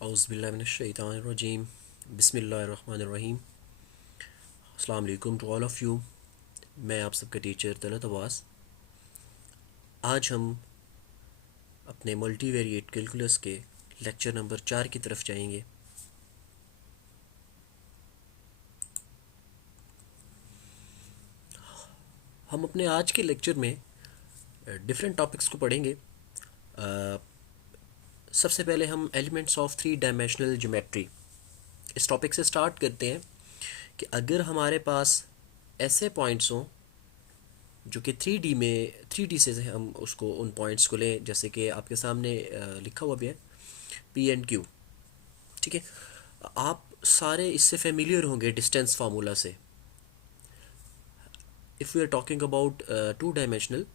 औज़ुबिल्लाहिमिनश्शैतानिर्रजीम बिस्मिल्लाहिर्रहमानिर्रहीम। अस्सलाम वालेकुम टू ऑल ऑफ़ यू। मैं आप सबका टीचर तलत अब्बास। आज हम अपने मल्टीवेरिएट कैलकुलस के लेक्चर नंबर 4 की तरफ जाएंगे। हम अपने आज के लेक्चर में डिफरेंट टॉपिक्स को पढ़ेंगे। सबसे पहले हम elements of three dimensional geometry इस टॉपिक से स्टार्ट करते हैं कि अगर हमारे पास ऐसे पॉइंट्स हों जो कि थ्री डी से हम उसको उन पॉइंट्स को लें, जैसे कि आपके सामने लिखा हुआ भी है पी एंड क्यू। ठीक है, आप सारे इससे फेमिलियर होंगे डिस्टेंस फार्मूला से। If we are talking about two dimensional,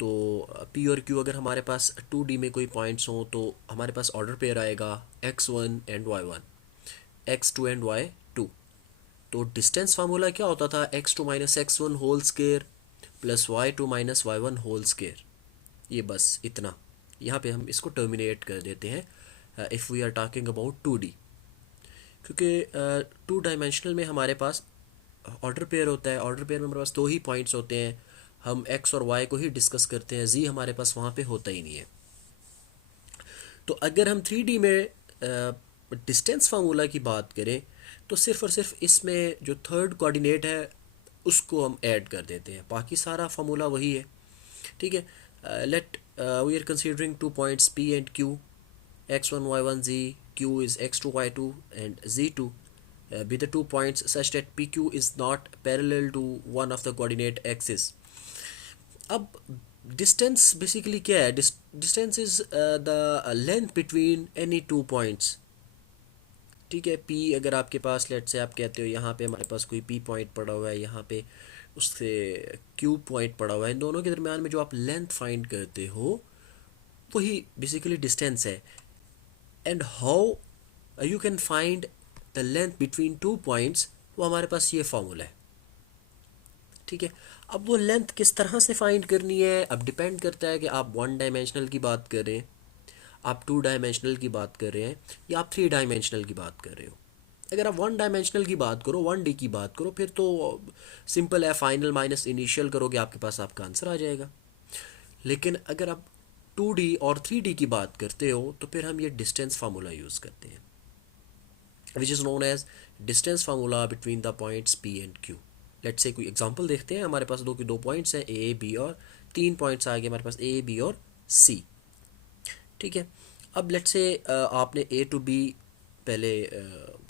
तो पी और क्यू अगर हमारे पास टू डी में कोई पॉइंट्स हों तो हमारे पास ऑर्डर पेयर आएगा x1 and y1, x2 and y2। तो डिस्टेंस फार्मूला क्या होता था? x2 minus x1 whole square plus y2 minus y1 whole square. ये बस इतना, यहाँ पे हम इसको टर्मिनेट कर देते हैं if we are talking about two D. क्योंकि टू डायमेंशनल में हमारे पास ऑर्डर पेयर होता है। ऑर्डर पेयर में हमारे पास दो ही पॉइंट्स होते हैं। हम एक्स और वाई को ही डिस्कस करते हैं, जी हमारे पास वहाँ पे होता ही नहीं है। तो अगर हम थ्री डी में डिस्टेंस फार्मूला की बात करें तो सिर्फ और सिर्फ इसमें जो थर्ड कोऑर्डिनेट है उसको हम ऐड कर देते हैं, बाकी सारा फार्मूला वही है। ठीक है, let we are considering two points P and Q, x1 y1 z, q is x2 y2 and z2 be the 2 points such that pq is not parallel to one of the coordinate axis. अब distance basically क्या है? Distance is the length between any two points. ठीक है, p अगर आपके पास late से आप कहते हो यहाँ पे हमारे पास कोई p पॉइंट पड़ा हुआ है, यहाँ पे उससे q पॉइंट पड़ा हुआ है, इन दोनों के दरमियान में जो आप लेंथ फाइंड करते हो वही बेसिकली डिस्टेंस है। And how you can find the length between two points, वो हमारे पास ये फॉर्मूला है। ठीक है, अब वो लेंथ किस तरह से फाइंड करनी है अब डिपेंड करता है कि आप वन डायमेंशनल की बात कर रहे हैं, आप टू डायमेंशनल की बात कर रहे हैं, या आप थ्री डायमेंशनल की बात कर रहे हो। अगर आप वन डायमेंशनल की बात करो, वन डी की बात करो, फिर तो सिंपल है, फाइनल माइनस इनिशियल करोगे आपके पास आपका आंसर आ जाएगा। लेकिन अगर आप टू डी और थ्री डी की बात करते हो तो फिर हम ये डिस्टेंस फार्मूला यूज़ करते हैं, which is known as distance formula between the points P and Q. Let's say कोई एग्जांपल देखते हैं। हमारे पास दो पॉइंट्स हैं ए बी, और तीन पॉइंट्स आ गए हमारे पास ए बी और सी। ठीक है, अब लेट्स से आपने ए टू बी पहले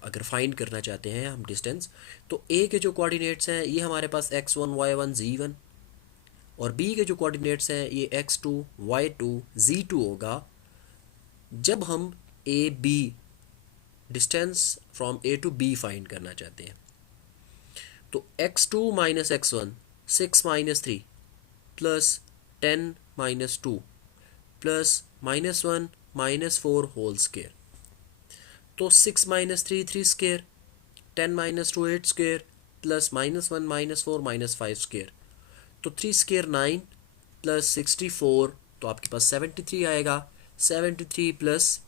अगर फाइंड करना चाहते हैं हम डिस्टेंस, तो ए के जो कोऑर्डिनेट्स हैं ये हमारे पास x1 y1 z1, और बी के जो कोऑर्डिनेट्स हैं ये x2 y2 z2 होगा। जब हम A B distance from A to B find करना चाहते हैं तो x2 minus x1 6 minus 3 plus 10 minus 2 plus minus 1 minus 4 whole square. तो 6 minus 3 3 square, 10 minus 2 8 square, plus minus 1 minus 4 minus 5 square. तो 3 square 9 plus 64, तो आपके पास 73 आएगा। 73 प्लस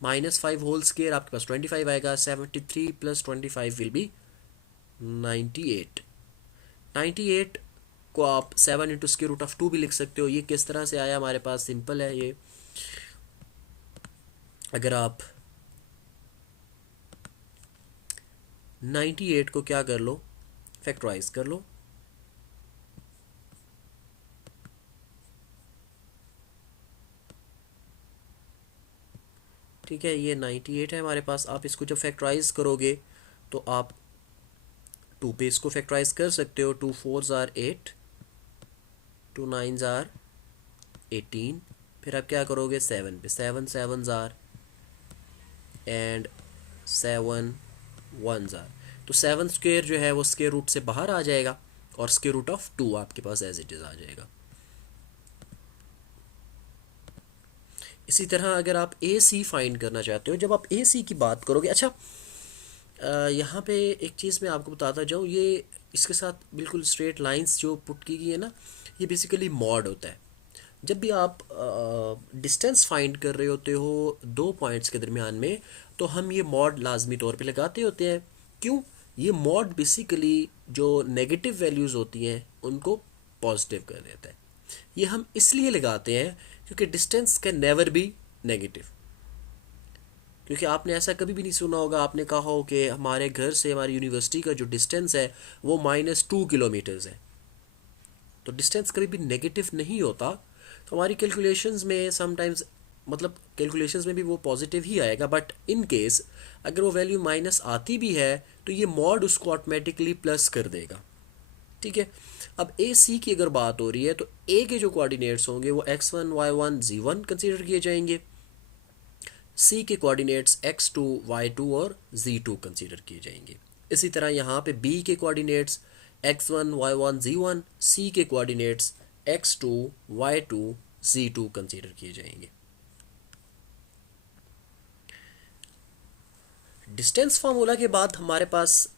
माइनस 5 होल स्केयर आपके पास 25 आएगा। 73 प्लस 25 विल बी 98। 98 को आप 7 इंटू स्क्वायर रूट ऑफ 2 भी लिख सकते हो। ये किस तरह से आया हमारे पास? सिंपल है ये, अगर आप 98 को क्या कर लो, फैक्टराइज कर लो। ठीक है, ये 98 है हमारे पास। आप इसको जब फैक्टराइज करोगे तो आप 2 पे इसको फैक्टराइज कर सकते हो। 2 4s आर 8, 2 9s आर 18। फिर आप क्या करोगे? 7 पे, 7 7s are and 7 1s are. तो 7 स्क्वेयर जो है वो स्क्वेयर रूट से बाहर आ जाएगा और स्क्वेयर रूट ऑफ 2 आपके पास एज इट इज़ आ जाएगा। इसी तरह अगर आप ए सी फाइंड करना चाहते हो, जब आप ए सी की बात करोगे, अच्छा यहाँ पे एक चीज़ मैं आपको बताता जाऊँ, ये इसके साथ बिल्कुल स्ट्रेट लाइंस जो पुट की गई है ना, ये बेसिकली मॉड होता है। जब भी आप डिस्टेंस फाइंड कर रहे होते हो दो पॉइंट्स के दरमियान में, तो हम ये मॉड लाजमी तौर पे लगाते होते हैं। क्यों? ये मॉड बेसिकली जो नेगेटिव वैल्यूज़ होती हैं उनको पॉजिटिव कर देता है। ये हम इसलिए लगाते हैं क्योंकि distance can never be negative. क्योंकि आपने ऐसा कभी भी नहीं सुना होगा, आपने कहा हो कि हमारे घर से हमारी यूनिवर्सिटी का जो डिस्टेंस है वो -2 किलोमीटर्स है, तो डिस्टेंस कभी भी नेगेटिव नहीं होता। तो हमारी कैलकुलेशंस में समटाइम्स, मतलब कैलकुलेशंस में भी वो पॉजिटिव ही आएगा, बट इन केस अगर वो वैल्यू माइनस आती भी है तो ये मॉड उसको ऑटोमेटिकली प्लस कर देगा। ठीक है। अब ए सी की अगर बात हो रही है तो ए के जो कोऑर्डिनेट्स होंगे वो x1 y1 z1 कंसीडर किए जाएंगे, सी के कोऑर्डिनेट्स x2 y2 और z2 कंसीडर किए जाएंगे। इसी तरह यहाँ पे बी के कोऑर्डिनेट्स x1 y1 z1, सी के coordinates x2 y2 z2 consider किए जाएंगे। डिस्टेंस फार्मूला के बाद हमारे पास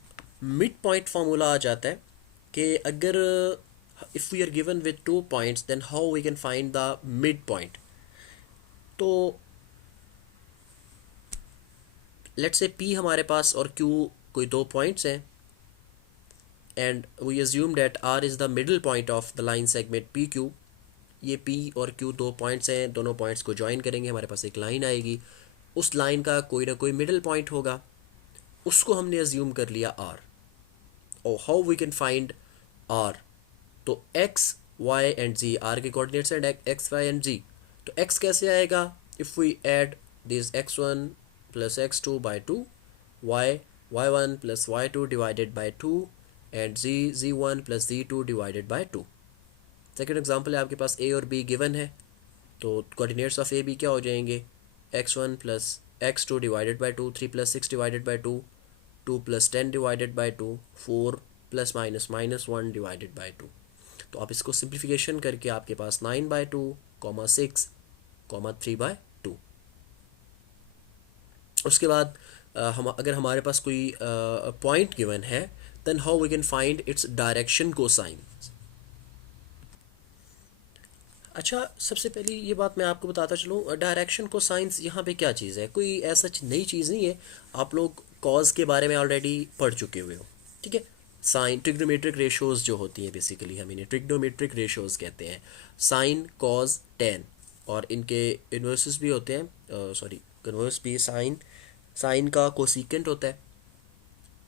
मिड पॉइंट फार्मूला आ जाता है कि अगर if we are given with 2 points then how we can find the mid point. तो लेट्स से P हमारे पास और Q कोई दो पॉइंट्स हैं, and we assume that R is the middle point of the line segment PQ। ये P और Q दो points हैं, दोनों पॉइंट्स को ज्वाइन करेंगे, हमारे पास एक लाइन आएगी। उस लाइन का कोई ना कोई मिडल पॉइंट होगा, उसको हमने अज्यूम कर लिया R। और how we can find R? तो x y and z R के coordinates and x y and z। तो x कैसे आएगा? If we add this x1 plus x2 by 2, y y1 plus y2 divided by 2 and z z1 plus z2 divided by 2। Second example है, आपके पास a और b given है, तो coordinates of A B क्या हो जाएंगे? x1 plus x2 divided by 2, 3 plus 6 divided by 2, 2 plus 10 divided by 2, 4 plus minus minus 1 divided by 2। तो आप इसको सिंप्लीफिकेशन करके आपके पास 9/2, 6, 3/2। उसके बाद हम अगर हमारे पास कोई पॉइंट गिवन है then how we can find its direction cosine. अच्छा, सबसे पहले ये बात मैं आपको बताता चलूँ, डायरेक्शन कोसाइंस यहाँ पे क्या चीज़ है? कोई ऐसा नई चीज़ नहीं है, आप लोग कॉज के बारे में ऑलरेडी पढ़ चुके हुए हो। ठीक है। साइन, ट्रिग्नोमेट्रिक रेशोज़ जो होती हैं, बेसिकली हम इन्हें ट्रिग्नोमेट्रिक रेशोज़ कहते हैं, साइन कॉज टेन, और इनके इन्वर्सेस भी होते हैं, सॉरी कन्वर्स भी। साइन, साइन का कोसीकेंट होता है,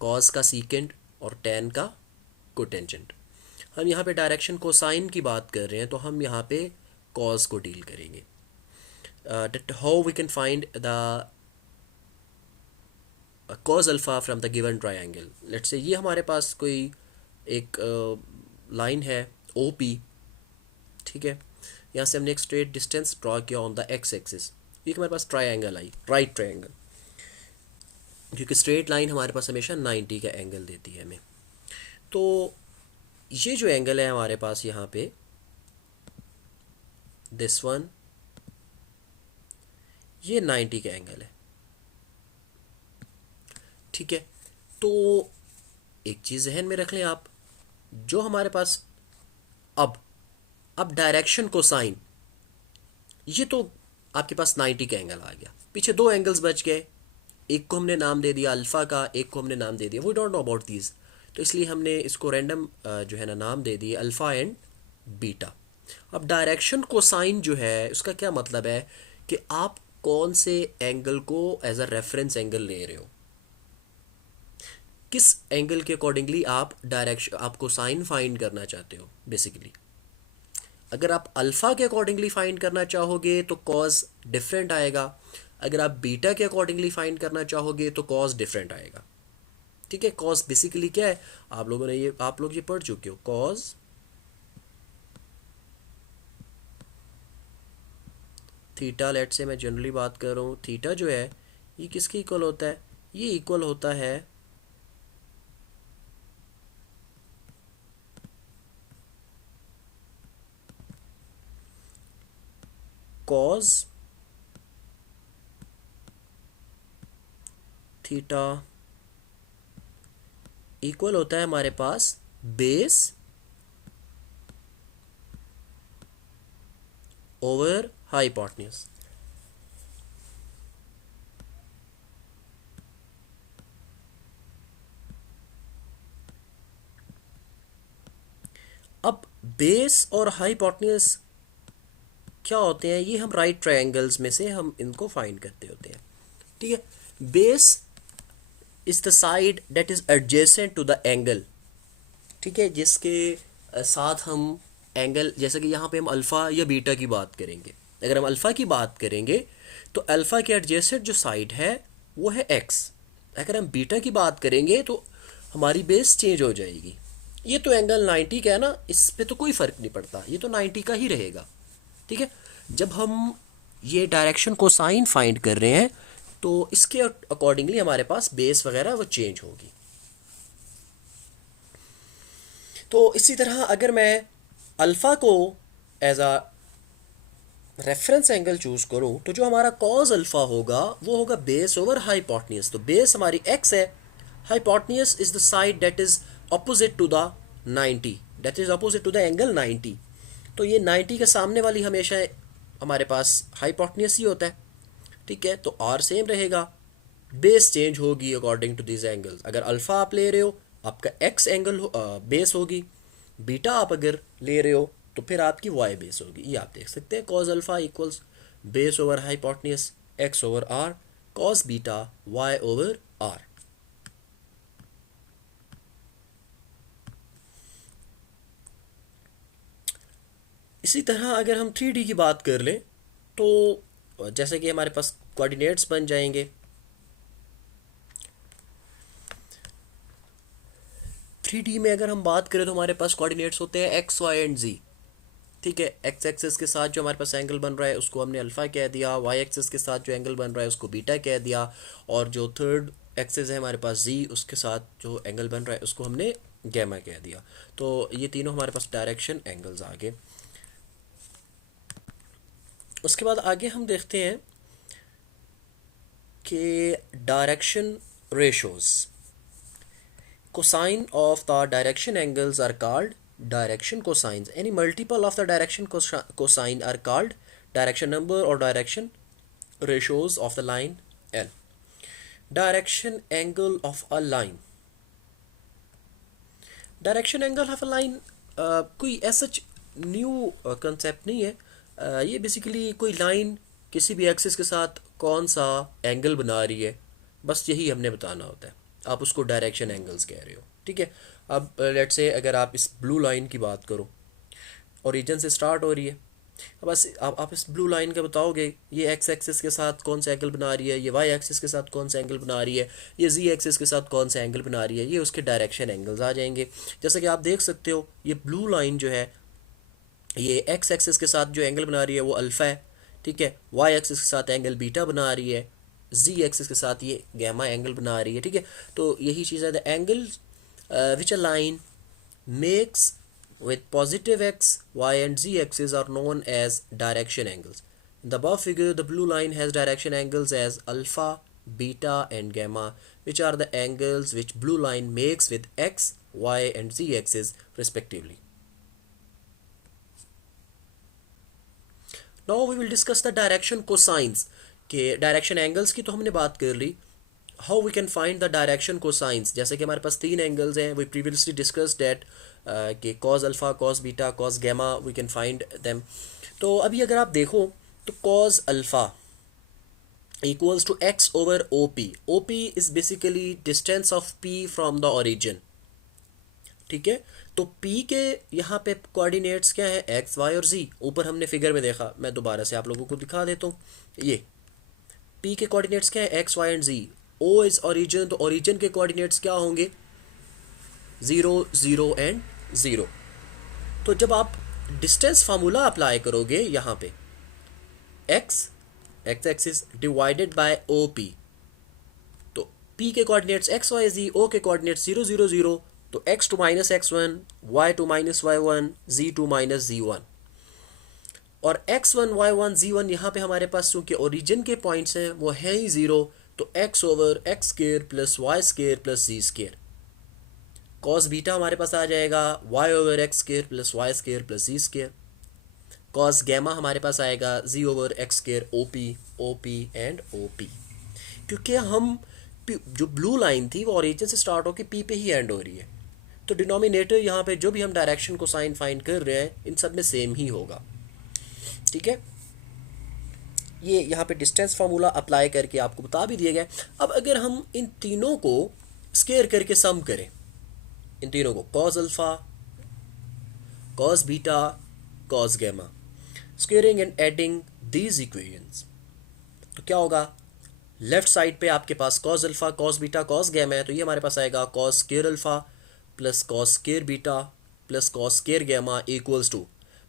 कॉज का सीकेंट और टेन का कोटेंजेंट। हम यहाँ पे डायरेक्शन कोसाइन की बात कर रहे हैं तो हम यहाँ पे कॉज को डील करेंगे। How we can find the cos alpha from the given triangle. Let's say ये हमारे पास कोई एक लाइन है ओ पी। ठीक है। यहाँ से हमने एक स्ट्रेट डिस्टेंस ड्रॉ किया ऑन द एक्स एक्सिस, ये हमारे पास ट्रायंगल आई, राइट ट्रायंगल, क्योंकि स्ट्रेट लाइन हमारे पास हमेशा 90 का एंगल देती है हमें। तो ये जो एंगल है हमारे पास यहाँ पे, दिस वन, ये 90 का एंगल है। ठीक है। तो एक चीज़ जहन में रख लें आप, जो हमारे पास अब डायरेक्शन कोसाइन, ये तो आपके पास 90 का एंगल आ गया, पीछे दो एंगल्स बच गए, एक को हमने नाम दे दिया अल्फ़ा का, एक को हमने नाम दे दिया, we don't know about these, तो इसलिए हमने इसको रैंडम जो है ना नाम दे दिए अल्फ़ा एंड बीटा। अब डायरेक्शन कोसाइन जो है उसका क्या मतलब है कि आप कौन से एंगल को एज अ रेफरेंस एंगल ले रहे हो, किस एंगल के अकॉर्डिंगली आप डायरेक्शन, आप कोसाइन फाइंड करना चाहते हो। बेसिकली अगर आप अल्फ़ा के अकॉर्डिंगली फाइंड करना चाहोगे तो कॉज डिफरेंट आएगा, अगर आप बीटा के अकॉर्डिंगली फाइंड करना चाहोगे तो कॉज डिफरेंट आएगा। ठीक है। कॉज बेसिकली क्या है, आप लोगों ने ये, आप लोग ये पढ़ चुके हो, कॉज थीटा। लेट से मैं जनरली बात कर रहा हूँ, थीटा जो है ये किसके इक्वल होता है? ये इक्वल होता है कॉज थीटा इक्वल होता है हमारे पास बेस ओवर हाइपोटेन्यूज। अब बेस और हाइपोटेन्यूज क्या होते हैं, ये हम राइट ट्रायंगल्स में से हम इनको फाइंड करते होते हैं। ठीक है, base is the side that is adjacent to the angle. ठीक है, जिसके साथ हम एंगल, जैसे कि यहाँ पे हम अल्फ़ा या बीटा की बात करेंगे। अगर हम अल्फ़ा की बात करेंगे तो अल्फ़ा के एडजेसेंट जो साइड है वो है एक्स। अगर हम बीटा की बात करेंगे तो हमारी बेस चेंज हो जाएगी। ये तो एंगल 90 का है ना, इस पे तो कोई फ़र्क नहीं पड़ता, ये तो 90 का ही रहेगा। ठीक है, जब हम ये डायरेक्शन को साइन फाइंड कर रहे हैं तो इसके अकॉर्डिंगली हमारे पास बेस वगैरह वो चेंज होगी। तो इसी तरह अगर मैं अल्फ़ा को as a reference angle choose करूँ तो जो हमारा कॉज अल्फ़ा होगा वो होगा बेस ओवर हाइपोटेन्यूज। तो बेस हमारी एक्स है, hypotenuse is the side that is opposite to the 90, that is opposite to the angle 90। तो ये 90 के सामने वाली हमेशा हमारे पास हाइपोटेन्यूज ही होता है। ठीक है, तो आर सेम रहेगा, बेस चेंज होगी अकॉर्डिंग टू दिस एंगल्स। अगर अल्फ़ा आप ले रहे हो आपका एक्स एंगल बेस होगी, बीटा आप अगर ले रहे हो तो फिर आपकी वाई बेस होगी। ये आप देख सकते हैं, cos alpha equals base over hypotenuse x over r, cos beta y over r. इसी तरह अगर हम 3D की बात कर लें तो जैसे कि हमारे पास कोऑर्डिनेट्स बन जाएंगे। 3D में अगर हम बात करें तो हमारे पास कोऑर्डिनेट्स होते हैं एक्स वाई एंड जी। ठीक है, एक्स एक्सिस के साथ जो हमारे पास एंगल बन रहा है उसको हमने अल्फ़ा कह दिया, वाई एक्सिस के साथ जो एंगल बन रहा है उसको बीटा कह दिया, और जो थर्ड एक्सिस है हमारे पास जी, उसके साथ जो एंगल बन रहा है उसको हमने गैमा कह दिया। तो ये तीनों हमारे पास डायरेक्शन एंगल्स आ गए। उसके बाद आगे हम देखते हैं कि direction ratios. Cosine of the direction angles are called direction cosines. Any multiple of the direction cosine are called direction number or direction ratios of the line L. Direction angle of a line. Direction angle of a line कोई ऐसा new concept नहीं है। ये basically कोई line किसी भी axis के साथ कौन सा एंगल बना रही है, बस यही हमने बताना होता है। आप उसको डायरेक्शन एंगल्स कह रहे हो। ठीक है, अब लेट्स से अगर आप इस ब्लू लाइन की बात करो, ओरिजिन से स्टार्ट हो रही है, अब बस आप इस ब्लू लाइन का बताओगे ये एक्स एक्सिस के साथ कौन सा एंगल बना रही है, ये वाई एक्सिस के साथ कौन सा एंगल बना रही है, ये जी एक्सिस के साथ कौन सा एंगल बना रही है, ये उसके डायरेक्शन एंगल्स आ जाएंगे। जैसे कि आप देख सकते हो ये ब्लू लाइन जो है ये एक्स एक्सिस के साथ जो एंगल बना रही है वो अल्फ़ा है। ठीक है, वाई एक्सिस के साथ एंगल बीटा बना रही है, जी एक्सिस के साथ ये गैमा एंगल बना रही है। ठीक है, तो यही चीज़ है, the angle which a line makes with positive x, y and z axes are known as direction angles. In the above figure, the blue line has direction angles as alpha, beta and gamma, which are the angles which blue line makes with x, y and z axes respectively. Now we will discuss the direction cosines. के direction angles की तो हमने बात कर ली। How we can find the direction cosines, जैसे कि हमारे पास तीन एंगल्स हैं, वी प्रीवियसली डिस्कस दैट कि cos alpha, cos beta, cos gamma, we can find them. तो अभी अगर आप देखो तो cos alpha equals to x over O P. O P is basically distance of P from the origin. ठीक है, तो P के यहाँ पे कोऑर्डिनेट्स क्या है, एक्स वाई और जी। ऊपर हमने फिगर में देखा, मैं दोबारा से आप लोगों को दिखा देता हूँ। ये P के कोऑर्डिनेट्स क्या है, x y and z. O is origin, तो ओरिजिन के कोऑर्डिनेट्स क्या होंगे, 0 0 एंड 0। तो जब आप डिस्टेंस फार्मूला अप्लाई करोगे यहाँ पे x x axis divided by O P, तो P के coordinates x y z, O के कोऑर्डिनेट्स 0 0 0, तो x2 minus x1, y2 minus y1, z2 minus z1। और x1 y1 z1 यहाँ पे हमारे पास चूँकि ओरिजिन के पॉइंट्स हैं वो है ही ज़ीरो, तो x over x square plus y square plus z square. Cos beta हमारे पास आ जाएगा y over x square plus y square plus z square. Cos gamma हमारे पास आएगा z over x square O P, O P and O P. क्योंकि हम जो ब्लू लाइन थी वो ओरिजिन से स्टार्ट होकर पी पे ही एंड हो रही है, तो डिनोमिनेटर यहाँ पे जो भी हम डायरेक्शन को साइन फाइंड कर रहे हैं इन सब में सेम ही होगा। ठीक है, ये यहाँ पे डिस्टेंस फार्मूला अप्लाई करके आपको बता भी दिया गया। अब अगर हम इन तीनों को स्केयर करके सम करें, इन तीनों को cos alpha, cos beta, cos gamma, squaring and adding these equations, तो क्या होगा? लेफ्ट साइड पे आपके पास cos alpha, cos beta, cos gamma है, तो ये हमारे पास आएगा cos square alpha plus cos square beta plus cos square gamma equals to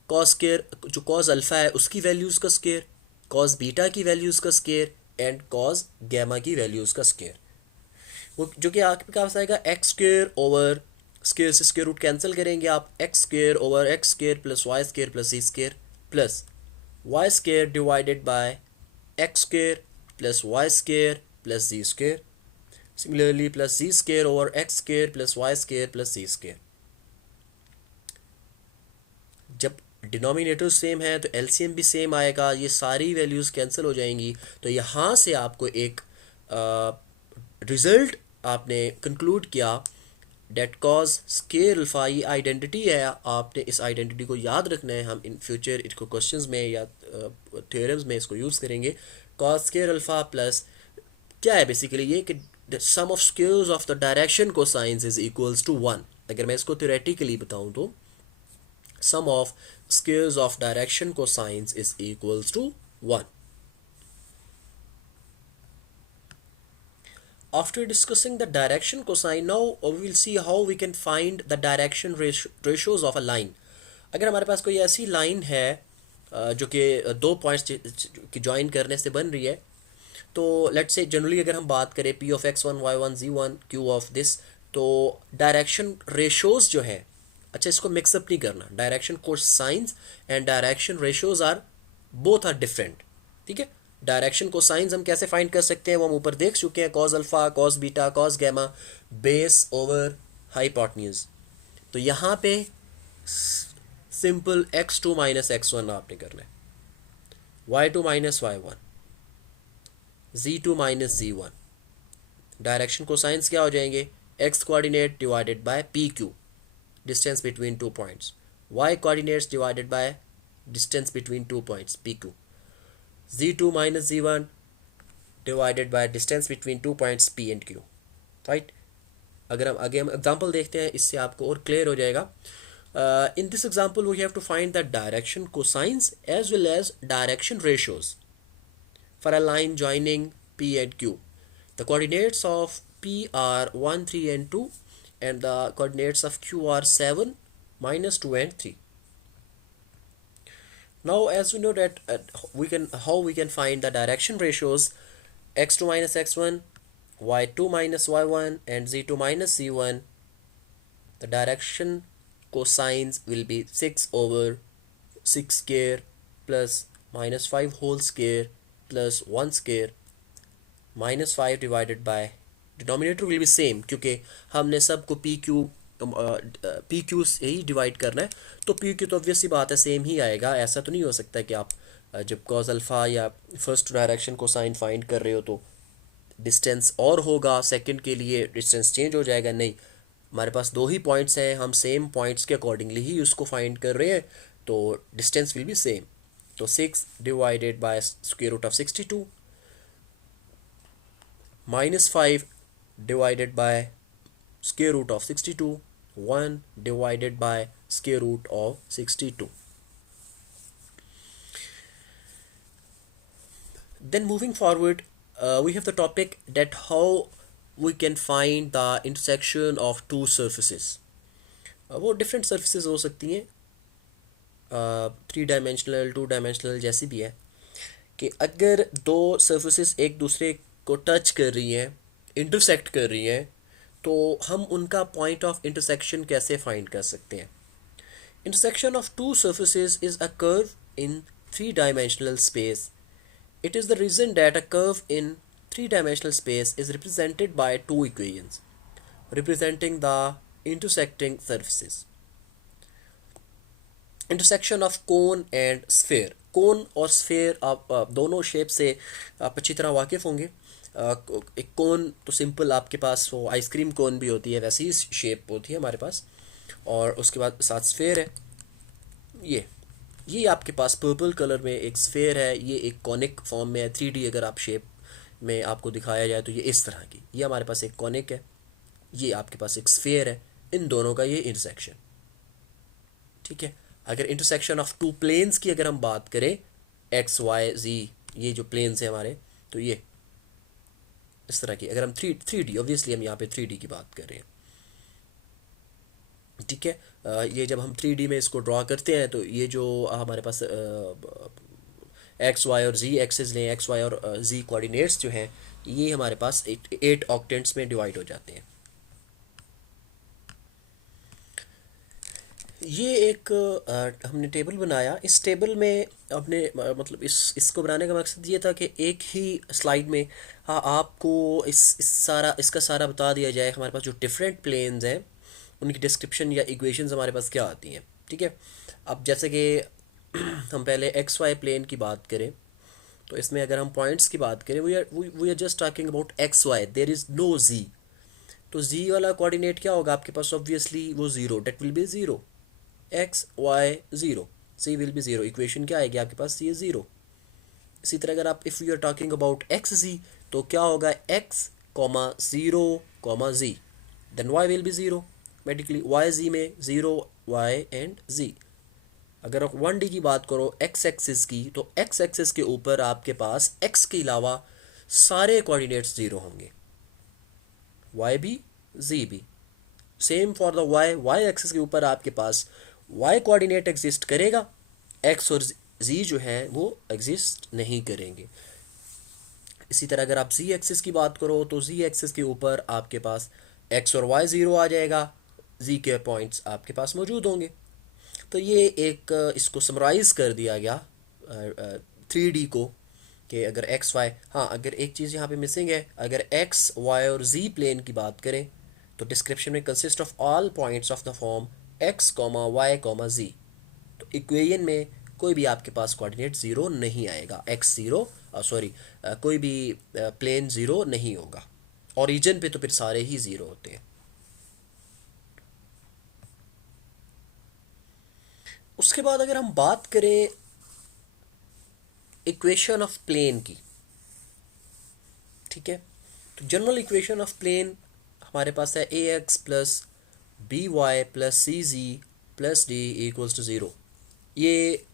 cos square, जो कॉस अल्फा है उसकी वैल्यूज़ का स्क्वेयर, कॉस बीटा की वैल्यूज़ का स्क्वेयर एंड कॉस गैमा की वैल्यूज़ का स्क्वेयर, वो जो कि आपके पास आएगा एक्स स्क्वेयर ओवर, स्क्वेयर से स्क्वेयर रूट कैंसिल करेंगे आप, x square over x square plus y square plus c square plus y square divided by x square plus y square plus z square, similarly plus z square over x square plus y square plus c square. जब denominator same है तो LCM भी same आएगा, ये सारी values cancel हो जाएंगी, तो यहाँ से आपको एक रिज़ल्ट आपने कंक्लूड किया डेट कॉज स्केयर अल्फा, ये आइडेंटिटी है, आपने इस आइडेंटिटी को याद रखना है, हम इन फ्यूचर इसको क्वेश्चंस में या थ्योरम्स में इसको यूज़ करेंगे। कॉज स्केयर अल्फा प्लस क्या है बेसिकली ये कि the sum of squares of the direction cosines is equals to 1। अगर मैं इसको थ्योरेटिकली बताऊं तो sum of squares of direction cosines is equals to 1। After discussing the direction cosine, now we will see how we can find the direction ratios of a line. अगर हमारे पास कोई ऐसी लाइन है जो कि दो पॉइंट्स की ज्वाइन करने से बन रही है, तो लेट्स से जनरली अगर हम बात करें P of x one y one z one Q of this, तो डायरेक्शन रेशोज जो है, अच्छा इसको मिक्सअप नहीं करना, direction cosines and direction ratios are both are different. ठीक है, डायरेक्शन को साइंस हम कैसे फाइंड कर सकते हैं वो हम ऊपर देख चुके हैं, cos alpha, cos beta, cos gamma, base over hypotenuse. तो यहाँ पे सिंपल x2 माइनस x1 आपने करना है, y2 minus y1, z2 minus z1। Direction को साइंस क्या हो जाएंगे? x coordinate divided by P Q, distance between two points, y coordinates divided by distance between two points P Q, z2 minus z1 divided by distance between 2 points p and q, right? अगर हम आगे हम example देखते हैं इससे आपको और clear हो जाएगा। In this example we have to find the direction cosines as well as direction ratios for a line joining p and q. The coordinates of p are 1, 3 and 2 and the coordinates of q are 7, -2 and 3. Now as we know that how we can find the direction ratios x2 minus x1, y2 minus y1 and z2 minus z1, the direction cosines will be 6 over 6 square plus minus 5 whole square plus 1 square minus 5 divided by denominator will be same, क्योंकि हमने सबको P Q से ही divide करना है, तो P Q तो obvious सी बात है सेम ही आएगा। ऐसा तो नहीं हो सकता कि आप जब कॉस अल्फा या फर्स्ट डायरेक्शन को साइन फाइंड कर रहे हो तो डिस्टेंस और होगा, सेकंड के लिए डिस्टेंस चेंज हो जाएगा, नहीं, हमारे पास दो ही पॉइंट्स हैं, हम सेम पॉइंट्स के अकॉर्डिंगली ही उसको फाइंड कर रहे हैं, तो डिस्टेंस विल बी सेम। तो 6 divided by square root of 62 minus 5 divided by square root of 62, 1 divided by square root of 62. Then moving forward, we have the topic that how we can find the intersection of two surfaces. वो different surfaces हो सकती हैं, 3 dimensional 2 dimensional जैसी भी है, कि अगर दो surfaces एक दूसरे को टच कर रही हैं, इंटरसेक्ट कर रही हैं, तो हम उनका पॉइंट ऑफ इंटरसेक्शन कैसे फाइंड कर सकते हैं? Intersection of two surfaces is a curve in 3 dimensional space. It is the reason that a curve in 3-dimensional space is represented by two equations representing the intersecting surfaces. Intersection of cone and sphere. Cone और sphere आप दोनों shape से आप अच्छी तरह वाकिफ़ होंगे। एक कोन तो सिंपल आपके पास वो आइसक्रीम कोन भी होती है, वैसी ही शेप होती है हमारे पास। और उसके बाद साथ स्फेयर है। ये ये आपके पास पर्पल कलर में एक स्फेयर है, ये एक कॉनिक फॉर्म में है। 3D अगर आप शेप में आपको दिखाया जाए तो ये इस तरह की, ये हमारे पास एक कॉनिक है, ये आपके पास एक स्फेयर है। इन दोनों का ये इंटरसेक्शन, ठीक है। अगर इंटरसेक्शन ऑफ टू प्लेन्स की अगर हम बात करें, एक्स वाई जी, ये जो प्लेन्स हैं हमारे, तो ये इस तरह की, अगर हम थ्री डी, ऑब्वियसली हम यहाँ पे 3D की बात कर रहे हैं, ठीक है। ये जब हम 3D में इसको ड्रॉ करते हैं तो ये जो हमारे पास एक्स वाई और जी एक्सेस लें, एक्स वाई और जी कोऑर्डिनेट्स जो हैं, ये हमारे पास 8 ऑक्टेंट्स में डिवाइड हो जाते हैं। ये एक हमने टेबल बनाया। इस टेबल में हमने मतलब इसको बनाने का मकसद ये था कि एक ही स्लाइड में, हाँ, आपको इस सारा इसका सारा बता दिया जाए हमारे पास जो डिफरेंट प्लेन्स हैं उनकी डिस्क्रिप्शन या इक्वेशंस हमारे पास क्या आती हैं, ठीक है। अब जैसे कि हम पहले एक्स वाई प्लेन की बात करें, तो इसमें अगर हम पॉइंट्स की बात करें, we are just talking about x y, there is no z. तो जी वाला कोऑर्डिनेट क्या होगा आपके पास, ऑब्वियसली वो zero, that will be zero. X y zero, c will be zero, equation क्या आएगी आपके पास, सी इज़ ज़ीरो। इसी तरह अगर आप if you are talking about x z, तो क्या होगा, x comma zero comma z, then y will be zero medically, y z में ज़ीरो वाई एंड जी। अगर आप 1D की बात करो एक्स एक्सिस की, तो एक्स एक्सिस के ऊपर आपके पास एक्स के अलावा सारे कोऑर्डिनेट्स ज़ीरो होंगे, वाई भी जी भी। Same for the y, y axis के ऊपर आपके पास वाई कोऑर्डिनेट एग्जिस्ट करेगा, एक्स और जी जो है वो एग्जिस्ट नहीं करेंगे। इसी तरह अगर आप जी एक्सिस की बात करो, तो जी एक्सिस के ऊपर आपके पास एक्स और वाई ज़ीरो आ जाएगा, जी के पॉइंट्स आपके पास मौजूद होंगे। तो ये एक इसको समराइज़ कर दिया गया 3D को, कि अगर एक्स वाई, हाँ, अगर एक चीज़ यहाँ पे मिसिंग है, अगर एक्स वाई और जी प्लेन की बात करें तो डिस्क्रिप्शन में consist of all points of the form x comma y comma z. तो इक्वेशन में कोई भी आपके पास कोऑर्डिनेट ज़ीरो नहीं आएगा, एक्स ज़ीरो, सॉरी, कोई भी प्लेन ज़ीरो नहीं होगा। ओरिजिन पे तो फिर सारे ही ज़ीरो होते हैं। उसके बाद अगर हम बात करें इक्वेशन ऑफ प्लेन की, ठीक है, तो जनरल इक्वेशन ऑफ प्लेन हमारे पास है a x plus b y plus c z plus d equals to zero. ये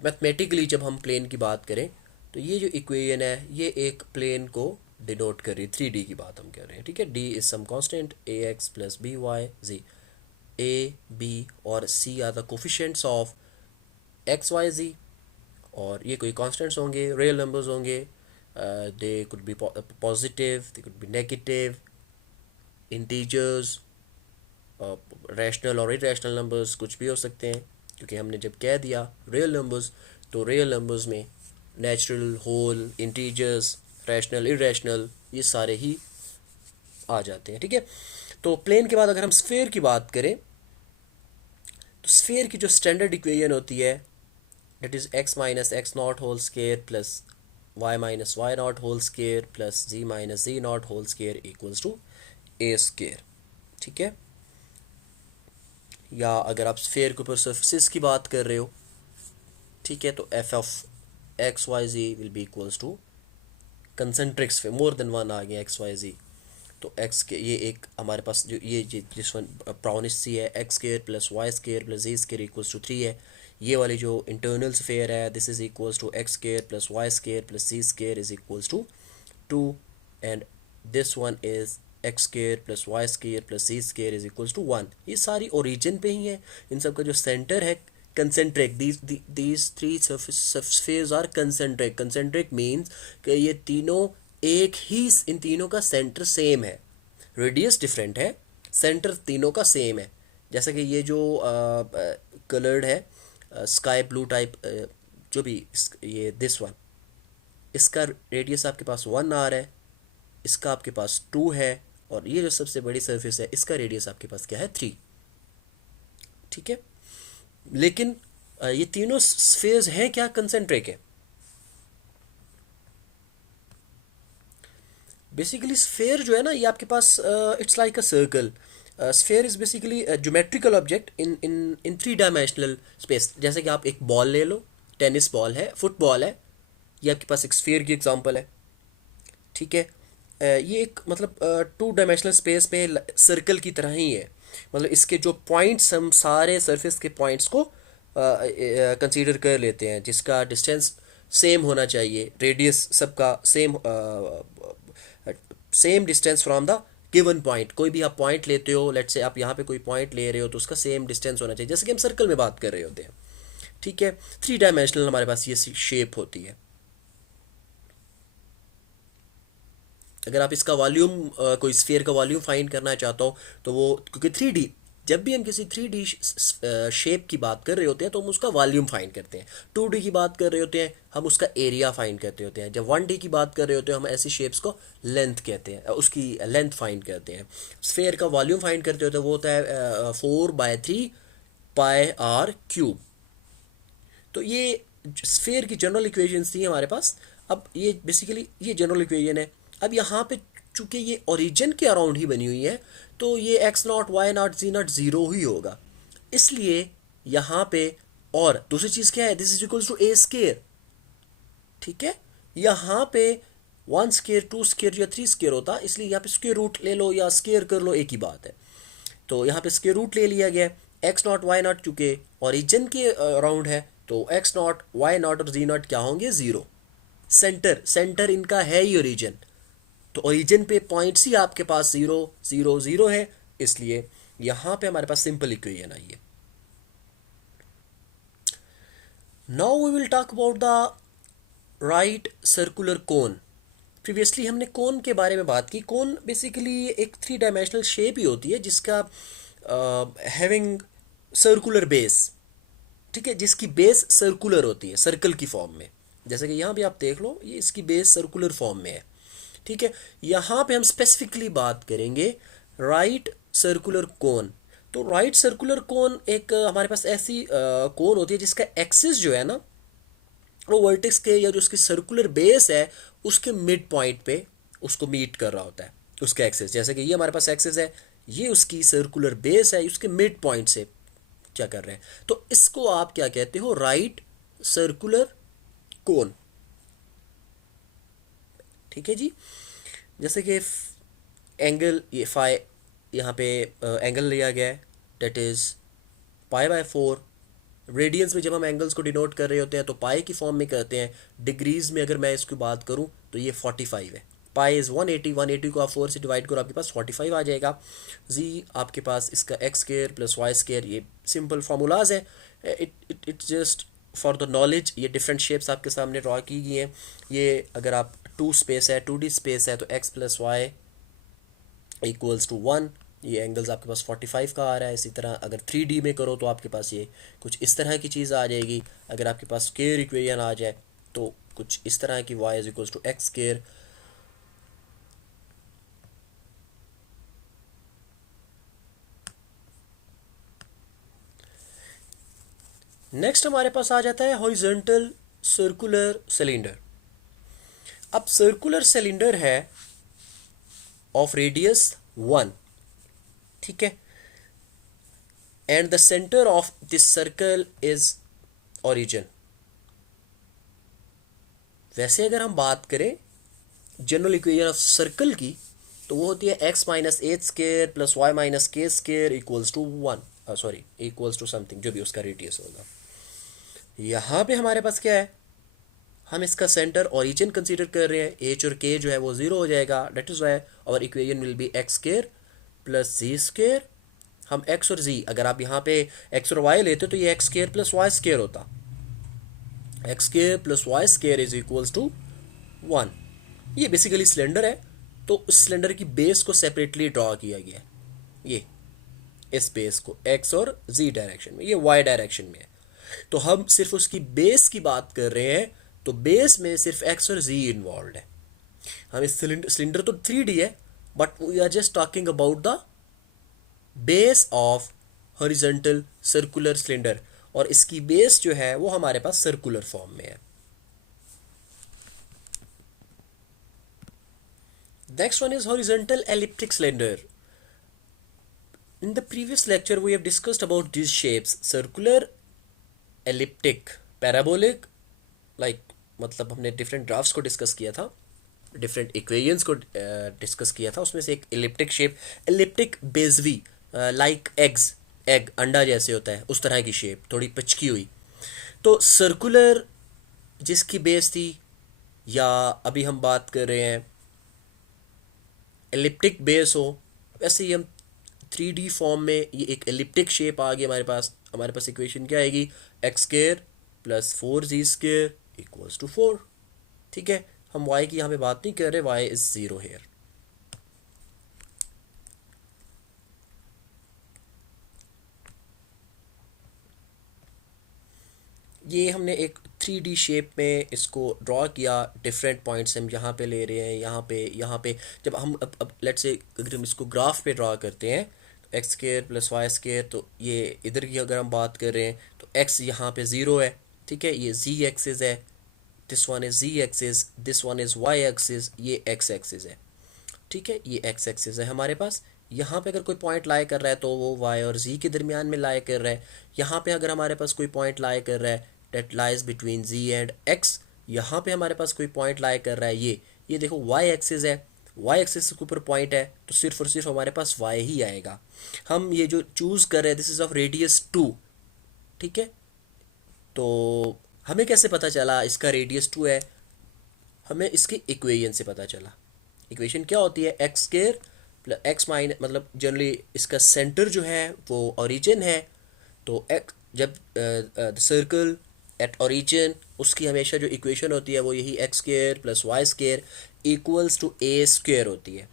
मैथमेटिकली जब हम प्लेन की बात करें तो ये जो इक्वेशन है ये एक प्लेन को डिनोट कर रही है, 3D की बात हम कर रहे हैं, ठीक है। D is some constant, a x plus b y z, a b और c are the coefficients of x y z, और ये कोई कांस्टेंट्स होंगे, रियल नंबर्स होंगे, they could be positive, they could be negative, integers, rational और irrational numbers कुछ भी हो सकते हैं। क्योंकि हमने जब कह दिया रियल नंबर्स, तो रियल नंबर्स में natural, whole, integers, rational, irrational, ये सारे ही आ जाते हैं, ठीक है। तो प्लेन के बाद अगर हम स्फेयर की बात करें, तो स्फेयर की जो स्टैंडर्ड इक्वेशन होती है, that is x minus x naught whole square plus y minus y naught whole square plus z minus z naught whole square equals to a square, ठीक है। या अगर आप स्फेयर के ऊपर सर्फेसिस की बात कर रहे हो, ठीक है, तो f of x y z will be equals to concentric sphere, more than one आ गया एक्स वाई जी, तो एक्स के ये एक हमारे पास जो ये जिस वन ब्राउनिश सी है, x square plus y square plus z square equals to 3 है। ये वाली जो इंटरनल स्फेयर है, this is equals to x square plus y square plus z square is equals to 2, and this one is x square plus y square plus z square is equals to 1। ये सारी origin पे ही है, इन सब का जो centre है concentric, these three spheres are concentric. Concentric means कि ये तीनों एक ही, इन तीनों का सेंटर सेम है, रेडियस डिफरेंट है, सेंटर तीनों का सेम है। जैसा कि ये जो कलर्ड है स्काई ब्लू टाइप, जो भी ये दिस वन, इसका रेडियस आपके पास 1 आ रहा है, इसका आपके पास 2 है, और ये जो सबसे बड़ी सरफेस है इसका रेडियस आपके पास क्या है, 3, ठीक है। लेकिन ये तीनों स्फेयर्स हैं क्या, कंसेंट्रिक है। बेसिकली स्फेयर जो है ना, ये आपके पास it's like a circle. Sphere is basically geometrical object in in in three dimensional space. जैसे कि आप एक बॉल ले लो, टेनिस बॉल है, फुटबॉल है, ये आपके पास एक स्फेयर की एग्जांपल है। ठीक है। ये एक मतलब टू डायमेंशनल स्पेस में सर्कल की तरह ही है। मतलब इसके जो पॉइंट्स, हम सारे सरफेस के पॉइंट्स को कंसीडर कर लेते हैं, जिसका डिस्टेंस सेम होना चाहिए, रेडियस सबका same, same distance from the given point. कोई भी आप पॉइंट लेते हो, लेट्स से आप यहाँ पे कोई पॉइंट ले रहे हो, तो उसका सेम डिस्टेंस होना चाहिए, जैसे कि हम सर्कल में बात कर रहे होते हैं। ठीक है। थ्री डायमेंशनल हमारे पास ये शेप होती है। अगर आप इसका वॉल्यूम, कोई स्फीयर का वॉल्यूम फाइंड करना चाहता हो, तो वो, क्योंकि थ्री डी, जब भी हम किसी थ्री डी शेप की बात कर रहे होते हैं तो हम उसका वॉल्यूम फाइंड करते हैं। टू डी की बात कर रहे होते हैं, हम उसका एरिया फाइंड करते होते हैं। जब वन डी की बात कर रहे होते हैं, हम ऐसी शेप्स को लेंथ कहते हैं, उसकी लेंथ फाइंड करते हैं। स्फेयर का वॉल्यूम फाइंड करते होते हैं, वो होता है 4/3 πr³ तो ये स्फेयर की जनरल इक्वेशंस थी हमारे पास। अब ये बेसिकली ये जनरल इक्वेशन है। अब यहाँ पे चूंकि ये ओरिजिन के अराउंड ही बनी हुई है, तो ये x not y not z not zero ही होगा। इसलिए यहाँ पे, और दूसरी चीज़ क्या है, this is equals to a square. ठीक है। यहाँ पे वन स्केयर, टू स्केयर या थ्री स्केयर होता, इसलिए यहाँ पे स्केयर रूट ले लो या स्केयर कर लो, एक ही बात है। तो यहाँ पे स्केयर रूट ले लिया गया। एक्स नॉट वाई नॉट चूंकि ओरिजिन के अराउंड है, तो एक्स नॉट वाई नॉट और जी नॉट क्या होंगे, ज़ीरो। सेंटर, सेंटर इनका है ही ओरिजिन, तो ओरिजिन पे पॉइंट्स ही आपके पास ज़ीरो ज़ीरो ज़ीरो है, इसलिए यहाँ पे हमारे पास सिंपल इक्वेशन आई है। Now we will talk about the right circular cone. Previously हमने कोन के बारे में बात की। कोन बेसिकली एक थ्री डायमेंशनल शेप ही होती है, जिसका हैविंग सर्कुलर बेस। ठीक है, जिसकी बेस सर्कुलर होती है, सर्कल की फॉर्म में। जैसे कि यहाँ भी आप देख लो, ये इसकी बेस सर्कुलर फॉर्म में है। ठीक है। यहाँ पे हम स्पेसिफिकली बात करेंगे राइट सर्कुलर कोन। तो राइट सर्कुलर कोन एक हमारे पास ऐसी कोन होती है जिसका एक्सिस जो है ना, वो वर्टेक्स के या जो उसकी सर्कुलर बेस है उसके मिड पॉइंट पे उसको मीट कर रहा होता है, उसका एक्सिस। जैसे कि ये हमारे पास एक्सिस है, ये उसकी सर्कुलर बेस है, उसके मिड पॉइंट से क्या कर रहे हैं, तो इसको आप क्या कहते हो, राइट सर्कुलर कोन। ठीक है जी। जैसे कि एंगल, ये फाई, यहाँ पे एंगल लिया गया है, डेट इज़ π/4। रेडियंस में जब हम एंगल्स को डिनोट कर रहे होते हैं तो पाई की फॉर्म में करते हैं। डिग्रीज में अगर मैं इसकी बात करूँ तो ये 45 है। पाई इज़ 180, 180 को आप 4 से डिवाइड करो, आपके पास 45 आ जाएगा। जी आपके पास इसका x square plus y square, ये सिंपल फार्मूलाज है। It just for the knowledge, ये डिफरेंट शेप्स आपके सामने ड्रॉ की गई हैं। ये अगर आप टू स्पेस है, 2D स्पेस है, तो x plus y equals to 1। ये एंगल्स आपके पास 45 का आ रहा है। इसी तरह अगर 3D में करो तो आपके पास ये कुछ इस तरह की चीज़ आ जाएगी। अगर आपके पास स्केयर इक्वेशन आ जाए तो कुछ इस तरह की, y is equals to x square. Next हमारे पास आ जाता है हॉरिजॉन्टल सर्कुलर सिलेंडर। अब सर्कुलर सिलेंडर है ऑफ रेडियस 1। ठीक है। And the centre of this circle is origin. वैसे अगर हम बात करें जनरल इक्वेशन ऑफ सर्कल की, तो वो होती है x minus h square plus y minus k square equals to 1, sorry equals to something, जो भी उसका रेडियस होगा। यहाँ पे हमारे पास क्या है, हम इसका सेंटर ओरिजिन कंसीडर कर रहे हैं। एच और के जो है वो ज़ीरो हो जाएगा, डेट इज़ वाई और equation will be x square plus z square. हम एक्स और जी, अगर आप यहाँ पे एक्स और वाई लेते तो ये x square plus y square होता। X square plus y square is equals to 1। ये बेसिकली सिलेंडर है, तो उस सिलेंडर की बेस को सेपरेटली ड्रॉ किया गया है। ये इस बेस को एक्स और जी डायरेक्शन में, ये वाई डायरेक्शन में है। तो हम सिर्फ उसकी बेस की बात कर रहे हैं, तो बेस में सिर्फ एक्स और जी इन्वॉल्व है। हम इस सिलेंडर तो 3D है, but we are just talking about the base of horizontal circular cylinder. और इसकी बेस जो है वो हमारे पास सर्कुलर फॉर्म में है। Next one is horizontal elliptic cylinder. In the previous lecture, we have discussed about these shapes: circular, elliptic, parabolic, like मतलब हमने डिफरेंट ग्राफ्स को डिस्कस किया था, डिफरेंट इक्वेशंस को डिस्कस किया था, उसमें से एक एलिप्टिक शेप, एलिप्टिक बेजवी, लाइक एग्स, एग अंडा जैसे होता है उस तरह की शेप, थोड़ी पिचकी हुई। तो सर्कुलर जिसकी बेस थी, या अभी हम बात कर रहे हैं एलिप्टिक बेस हो, वैसे ही हम 3D फॉर्म में ये एक एलिप्टिक शेप आ गई हमारे पास इक्वेशन क्या आएगी, x square plus 4z square equals to 4। ठीक है, हम y की यहाँ पे बात नहीं कर रहे, y इज 0 हेयर। ये हमने एक 3D शेप में इसको ड्रॉ किया, डिफरेंट पॉइंट्स हम यहाँ पे ले रहे हैं, यहाँ पे जब हम अब लेट्स से अगर हम इसको ग्राफ पे ड्रॉ करते हैं, तो x square plus y square, तो ये इधर की अगर हम बात कर रहे हैं तो एक्स यहाँ पे 0 है। ठीक है, ये जी एक्सिस है, this one is z axis, this one is y axis, ये एक्स एक्सिस है। ठीक है, ये एक्स एक्सिस है हमारे पास। यहाँ पे अगर कोई पॉइंट लाई कर रहा है तो वो वाई और जी के दरमियान में लाई कर रहा है। यहाँ पे अगर हमारे पास कोई पॉइंट लाई कर रहा है that lies between z and x, यहाँ पे हमारे पास कोई पॉइंट लाई कर रहा है, ये देखो वाई एक्सिस है, वाई एक्सिस के ऊपर पॉइंट है, तो सिर्फ और सिर्फ हमारे पास वाई ही आएगा। हम ये जो चूज़ कर रहे हैं दिस इज़ ऑफ रेडियस 2। ठीक है, तो हमें कैसे पता चला इसका रेडियस 2 है, हमें इसके इक्वेशन से पता चला। इक्वेशन क्या होती है, x square plus x minus, मतलब जनरली इसका सेंटर जो है वो ओरिजिन है, तो एक्स जब द सर्कल एट ओरिजिन, उसकी हमेशा जो इक्वेशन होती है वो यही x square plus y square equals to a square होती है।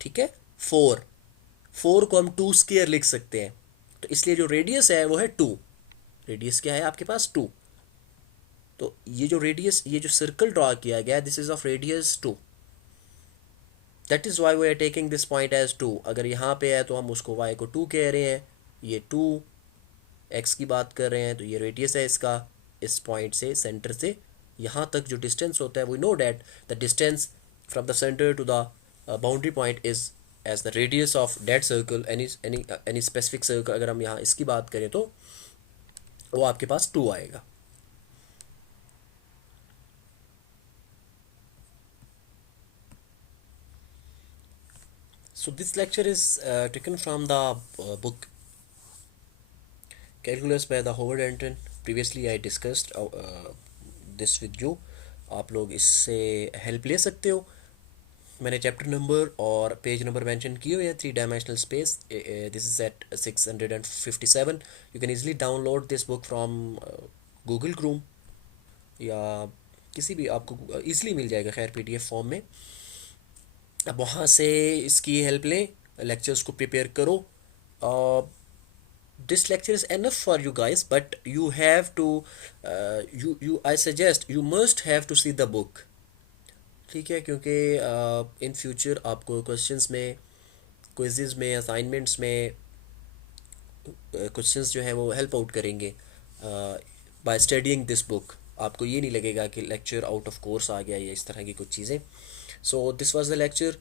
ठीक है, 4 को हम 2 स्क्वेयर लिख सकते हैं, तो इसलिए जो रेडियस है वो है 2। रेडियस क्या है आपके पास, 2। तो ये जो रेडियस, ये जो सर्कल ड्रॉ किया गया this is of radius 2, that is why we are taking this point as 2। अगर यहाँ पे है तो हम उसको y को 2 कह रहे हैं, ये 2 x की बात कर रहे हैं, तो ये रेडियस है इसका, इस पॉइंट से सेंटर से यहाँ तक जो डिस्टेंस होता है, we know that the distance from the centre to the boundary point is as the radius of that circle, any specific circle. अगर हम यहाँ इसकी बात करें तो वो आपके पास 2 आएगा। So this lecture is taken from the book Calculus by the Howard Anton. Previously I discussed this with you. आप लोग इससे हेल्प ले सकते हो, मैंने चैप्टर नंबर और पेज नंबर मेंशन किए हुए हैं। 3 dimensional space, this is at 657। You can easily download this book from Google Chrome, या किसी भी आपको ईजिली मिल जाएगा खैर PDF फॉर्म में। अब वहाँ से इसकी हेल्प लें, लेक्चर्स को प्रिपेयर करो। This lecture is enough for you guys, but you have to you I suggest you must have to see the book. ठीक है, क्योंकि इन फ्यूचर आपको क्वेश्चंस में, क्विज़ेस में, असाइनमेंट्स में क्वेश्चंस जो हैं वो हेल्प आउट करेंगे बाय स्टडीइंग दिस बुक। आपको ये नहीं लगेगा कि लेक्चर आउट ऑफ कोर्स आ गया या इस तरह की कुछ चीज़ें। So this was the lecture,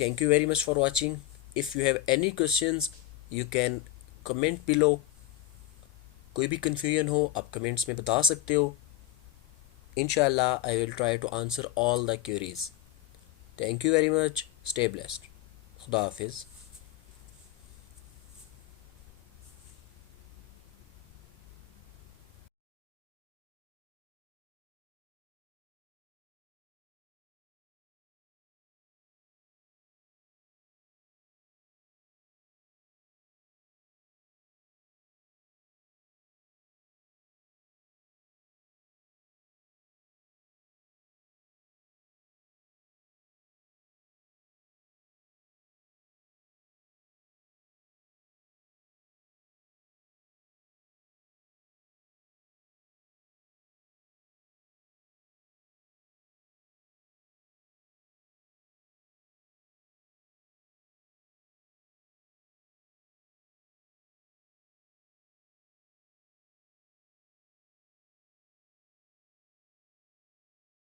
thank you very much for watching. If you have any questions, you can comment below. कोई भी confusion हो आप comments में बता सकते हो. Inshallah, I will try to answer all the queries. Thank you very much. Stay blessed. खुदा हाफिज़.